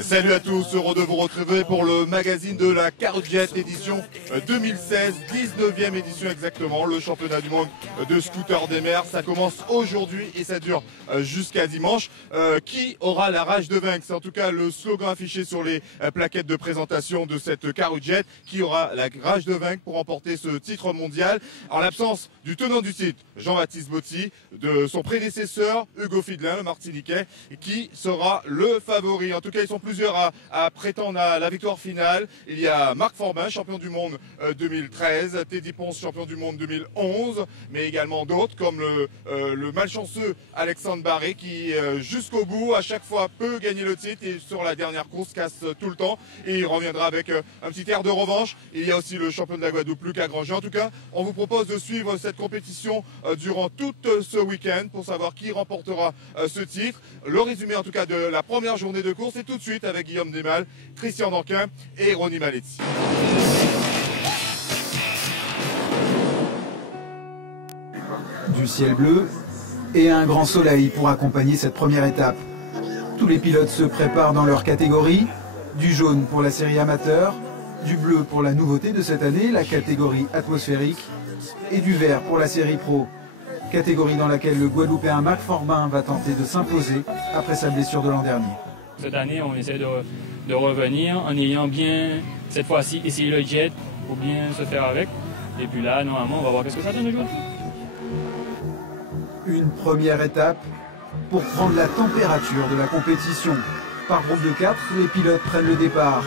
Salut à tous, heureux de vous retrouver pour le magazine de la Caroujet édition 2016, 19e édition exactement, le championnat du monde de scooter des mers. Ça commence aujourd'hui et ça dure jusqu'à dimanche. Qui aura la rage de vaincre? C'est en tout cas le slogan affiché sur les plaquettes de présentation de cette Caroujet. Qui aura la rage de vaincre pour remporter ce titre mondial? En l'absence du tenant du titre, Jean-Baptiste Botti, de son prédécesseur, Hugo Fidelin, le Martiniquais, qui sera le favori. En tout cas, ils sont plusieurs à prétendre à la victoire finale. Il y a Marc Forbin, champion du monde 2013, Teddy Ponce, champion du monde 2011, mais également d'autres comme le malchanceux Alexandre Barré qui jusqu'au bout, à chaque fois, peut gagner le titre et sur la dernière course casse tout le temps et il reviendra avec un petit air de revanche. Il y a aussi le champion de la Guadeloupe, Lucas Granger. En tout cas, on vous propose de suivre cette compétition durant tout ce week-end pour savoir qui remportera ce titre. Le résumé en tout cas de la première journée de course est tout de suite avec Guillaume Desmal, Christian Danquin et Ronnie Maletti. Du ciel bleu et un grand soleil pour accompagner cette première étape. Tous les pilotes se préparent dans leur catégorie, du jaune pour la série amateur, du bleu pour la nouveauté de cette année, la catégorie atmosphérique, et du vert pour la série pro, catégorie dans laquelle le Guadeloupéen Marc Forbin va tenter de s'imposer après sa blessure de l'an dernier. Cette année, on essaie de revenir en ayant bien, cette fois-ci, essayé le jet pour bien se faire avec. Et puis là, normalement, on va voir qu'est-ce que ça donne aujourd'hui. Une première étape pour prendre la température de la compétition. Par groupe de 4, les pilotes prennent le départ.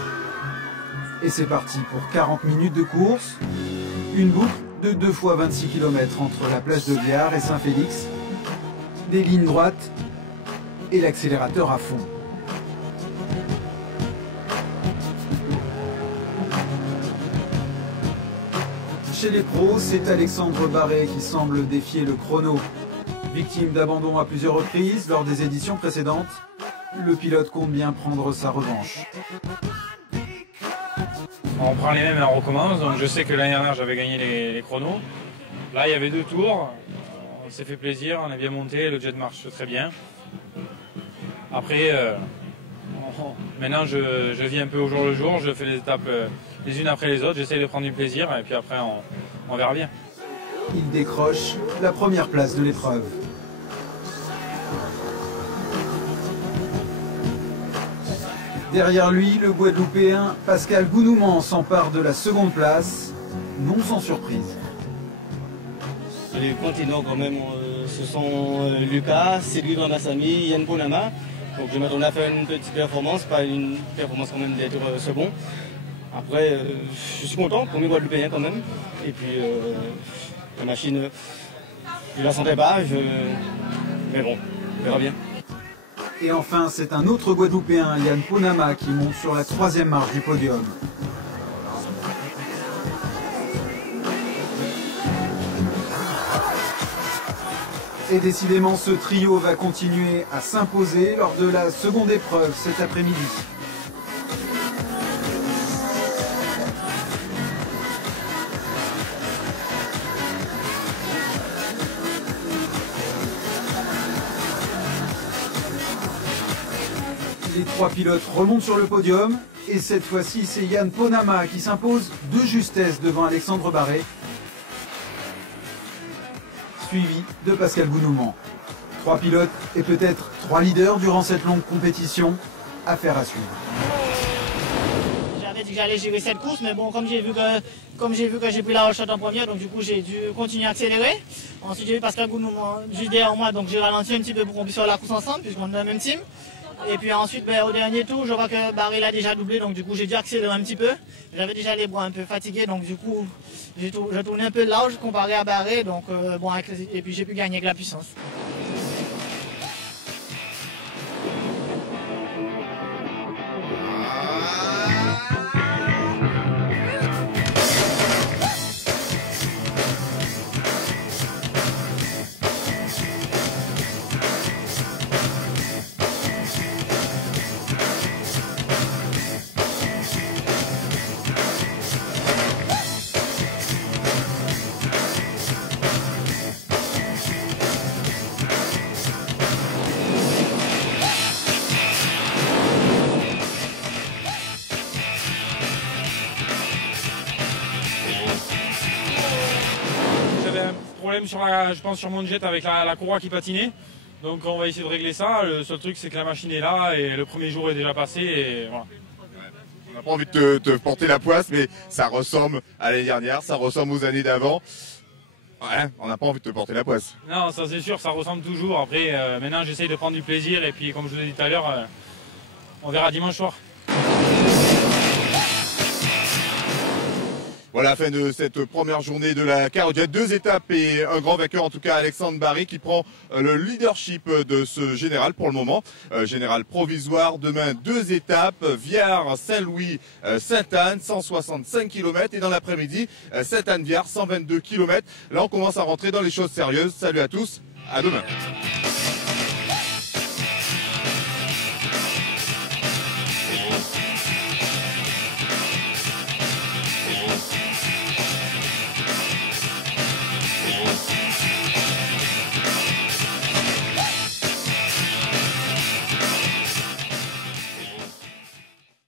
Et c'est parti pour 40 minutes de course. Une boucle de 2 fois 26 km entre la plage de Biard et Saint-Félix. Des lignes droites et l'accélérateur à fond. Chez les pros, c'est Alexandre Barré qui semble défier le chrono. Victime d'abandon à plusieurs reprises lors des éditions précédentes, le pilote compte bien prendre sa revanche. On prend les mêmes et on recommence. Donc je sais que l'année dernière, j'avais gagné les chronos. Là, il y avait 2 tours. On s'est fait plaisir, on a bien monté, le jet marche très bien. Après, maintenant, je vis un peu au jour le jour. Je fais les étapes les unes après les autres. J'essaie de prendre du plaisir et puis après, on verra bien. Il décroche la première place de l'épreuve. Derrière lui, le Guadeloupéen Pascal Gounouman s'empare de la seconde place, non sans surprise. Les continents quand même, ce sont Lucas, Cédric Ramassamy, Yann Ponama. Donc je m'attendais à faire une petite performance, pas une performance quand même d'être second. Après, je suis content pour mes Guadeloupéens quand même. Et puis la machine, je la sentais pas, mais bon, on verra bien. Et enfin, c'est un autre Guadeloupéen, Yann Ponama, qui monte sur la 3e marche du podium. Et décidément, ce trio va continuer à s'imposer lors de la seconde épreuve cet après-midi. Les 3 pilotes remontent sur le podium et cette fois-ci c'est Yann Ponama qui s'impose de justesse devant Alexandre Barré, suivi de Pascal Gounouman. 3 pilotes et peut-être 3 leaders durant cette longue compétition. Affaire à suivre. J'avais dit que j'allais gérer cette course, mais bon, comme j'ai vu que j'ai pris la rochette en première, donc du coup j'ai dû continuer à accélérer. Ensuite j'ai vu Pascal Gounouman juste derrière moi, donc j'ai ralenti un petit peu pour qu'on puisse faire la course ensemble, puisqu'on est dans la même team. Et puis ensuite, au dernier tour, je vois que Barry a déjà doublé, donc du coup j'ai dû accélérer un petit peu. J'avais déjà les bras un peu fatigués, donc du coup j'ai tourné un peu large comparé à Barry, donc et puis j'ai pu gagner avec la puissance. Problème je pense sur mon jet avec la courroie qui patinait, donc on va essayer de régler ça. Le seul truc c'est que la machine est là et le premier jour est déjà passé et voilà. On n'a pas envie de te porter la poisse, mais ça ressemble à l'année dernière, ça ressemble aux années d'avant. Ouais, on n'a pas envie de te porter la poisse. Non, ça c'est sûr, ça ressemble toujours. Après maintenant j'essaye de prendre du plaisir et puis comme je vous l'ai dit tout à l'heure, on verra dimanche soir. Voilà la fin de cette première journée de la Carojet. 2 étapes et un grand vainqueur, en tout cas Alexandre Barry, qui prend le leadership de ce général pour le moment. Général provisoire, demain 2 étapes, Viard, Saint-Louis, Sainte-Anne, 165 km. Et dans l'après-midi, Sainte-Anne-Viard, 122 km. Là on commence à rentrer dans les choses sérieuses. Salut à tous, à demain.